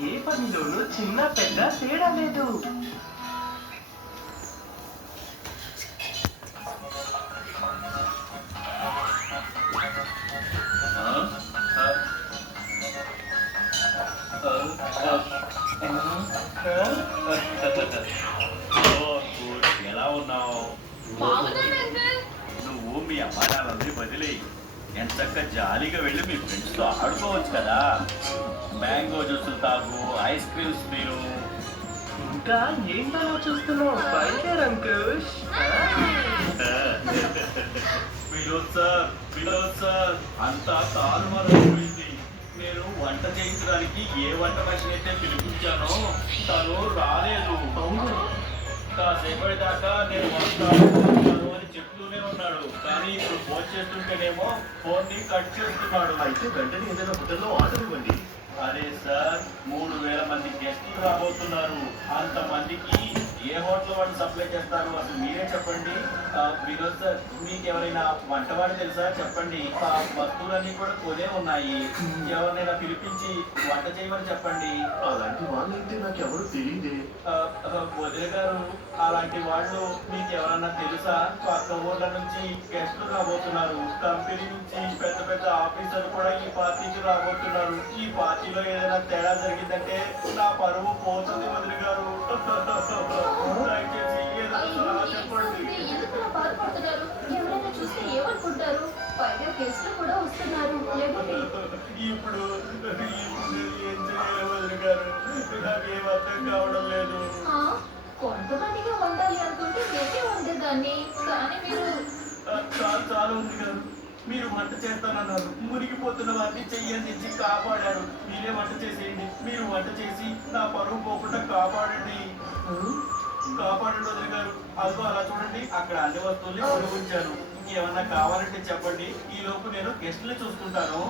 ఏ పనిలోనూ చిన్న పెద్ద తేడా లేదు. ఎలా ఉన్నావు? నువ్వు మీ అమ్మానాన్నని వదిలేయి. ఎంతక్క జాలీగా వెళ్ళి మీ ఫ్రెండ్స్ తో ఆడుకోవచ్చు కదా. మ్యాంగో జ్యూసులు తాగు, ఐస్ క్రీమ్స్ తిను. ఇంకా ఏం బాగా చూస్తున్నావు? బయలుదేరు అంకుష్. వినోద్ సార్ అంతా తారుమారైపోయింది. నేను వంట చేయించడానికి ఏ వంట మనిషిని అయితే పిలిపించానో తను రాలేదు. కాసేపటి దాకా నేను వస్తాను అని చెప్తూనే ఉన్నాడు. కానీ ఇప్పుడు ఫోన్ చేస్తుంటేనేమో ఫోన్ ని కట్ చేస్తున్నాడు. అయితే వెంటనే ఏదైనా హోటల్లో ఆర్డర్ ఇవ్వండి. అరే సార్, 3000 మంది గెస్టులు రాబోతున్నారు. అంతమందికి ఏ హోటల్ వాళ్ళు సప్లై చేస్తారు అసలు మీరే చెప్పండి. వినోద్ సార్, మీకు ఎవరైనా వంటవాడు తెలుసా చెప్పండి. వస్తువులన్నీ కూడా కొనే ఉన్నాయి. ఎవరినైనా పిలిపించి వంట చేయమని చెప్పండి. అలాంటి వాళ్ళైతే నాకు ఎవరు తెలియదే. వదిన గారు, అలాంటి వాళ్ళు మీకు ఎవరన్నా తెలుసా? పక్క ఊర్ల నుంచి గెస్టులు రాబోతున్నారు. కంపెనీ నుంచి పెద్ద పెద్ద ఆఫీసర్లు కూడా ఈ పార్టీకి రాబోతున్నారు. ఈ పార్టీలో ఏదైనా తేడా జరిగిందంటే నా పరువు పోతుంది వదిన గారు. దయచేసి ఏదైనా సలహా చెప్పండి. ఇప్పుడు ఏం చేయాలి వదిన గారు? నాకేం అర్థం కావడం లేదు. కొంతమందికి వండాలి అనుకుంటే నేనే వండేదాన్ని, కానీ మీరు చాలా ఉంది గారు. మీరు వంట చేస్తానన్నారు. మునిగిపోతున్న వారిని చెయ్యందించి కాపాడారు. మీరే వంట చేసేయండి. మీరు వంట చేసి నా పరువు పోకుండా కాపాడండి. కాపాడండి వదిన గారు. అదిగో అలా చూడండి, అక్కడ అన్ని వస్తువుల్ని కొనుగొంచాను. ఇంకేమన్నా కావాలంటే చెప్పండి. ఈ లోపు నేను గెస్టులు చూసుకుంటాను.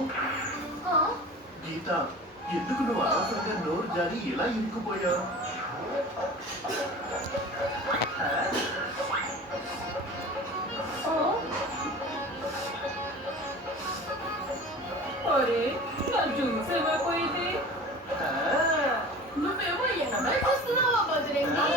గీత, ఎందుకు నువ్వు అనవసరంగా నోరు జారి ఇలా ఇరుక్కుపోయావు? అరే, నా జ్యూస్ ఏమైపోయింది? నువ్వేమో ఎనభై చూస్తున్నావా బజరంగి?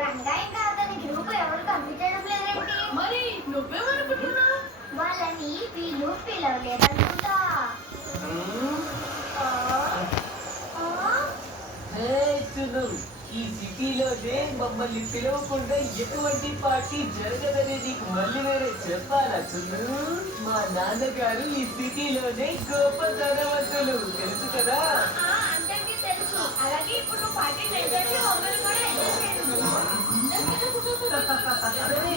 రంగాయి కాదని గ్రూప్ ఎవరు కనిపించడం లేదేంటి? మరి నువ్వేమనుకుంటున్నావు? వాళ్ళని వీళ్ళు పిలవలేదనుకుంటా. ఈ సిటీలోనే మమ్మల్ని పిలవకుండా ఎటువంటి పార్టీ జరగదనేది మళ్ళీ వేరే చెప్పాలా చున్ను? మా నాన్నగారు ఈ సిటీలోనే గొప్ప ధనవంతులు, తెలుసు కదా. అందరికీ తెలుసు. అలాగే ఇప్పుడు నువ్వు పార్టీ చేయడానికి మమ్మల్ని కూడా ఎంజాయ్ సరే,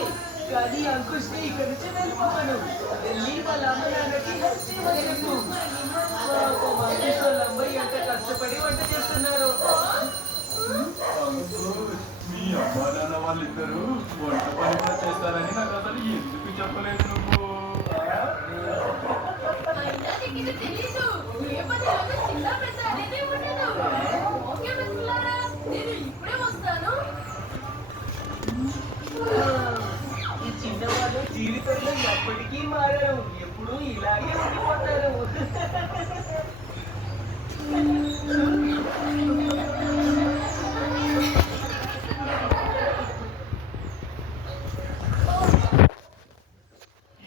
కానీ అంకుష్ ని ఇక్కడి నుంచి వెళ్ళిపోవను. వెళ్ళి వాళ్ళ అమ్మ నాన్నకి హెల్ప్ చేయమని చెప్పు. అంకుష్ వాళ్ళ అమ్మాయి ఎంత కష్టపడి వంట చేస్తున్నారు. మీ అమ్మా నాన్న వాళ్ళిద్దరూ వంట పని కూడా చేస్తారని నాకు అసలు ఎందుకు చెప్పలేదు నువ్వు? అయినా నీకు ఇది తెలీదు. ఏ పనిలోనూ చిన్న పెద్ద అనేది ఉండదు. ఓకే మిత్రులారా, నేను ఇప్పుడే వస్తాను. ఈ చిన్నవాళ్ళు జీవితంలో ఎప్పటికీ మారరు, ఎప్పుడు ఇలాగే ఉండిపోతారు.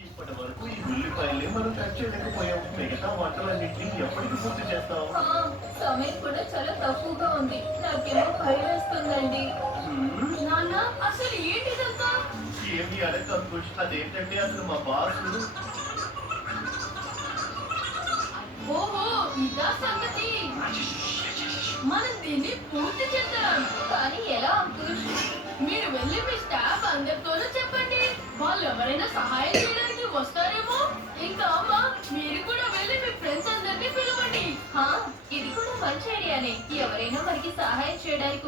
ఇప్పటి వరకు ఈ ఉల్లిపాయలే మనం కట్ చేయలేకపోయాం. మిగతా వంటలన్నింటినీ ఎప్పటికి పూర్తి చేస్తాం? సమయం కూడా చాలా తక్కువగా ఉంది. నాకేమో భయం వేస్తుందండి. నాన్న, అసలు ఏంటిదంతా? ఏమి అడగ అంకుష్, అదేంటంటే అసలు మా బాసు ఓహో, ఇదా సంగతి. మనం దీన్ని పూర్తి చేద్దాం. కానీ ఎలా అంకుష్? మీరు వెళ్ళి మీ స్టాఫ్ అందరితోనూ చెప్పండి. వాళ్ళు ఎవరైనా సహాయం చేయడానికి వస్తారేమో. ఇంకా అమ్మ, మీరు కూడా వెళ్ళి మీ ఫ్రెండ్స్ అందరినీ పిలవండి. ఇది కూడా మంచి ఐడియానే. ఎవరైనా మనకి సహాయం చేయడానికి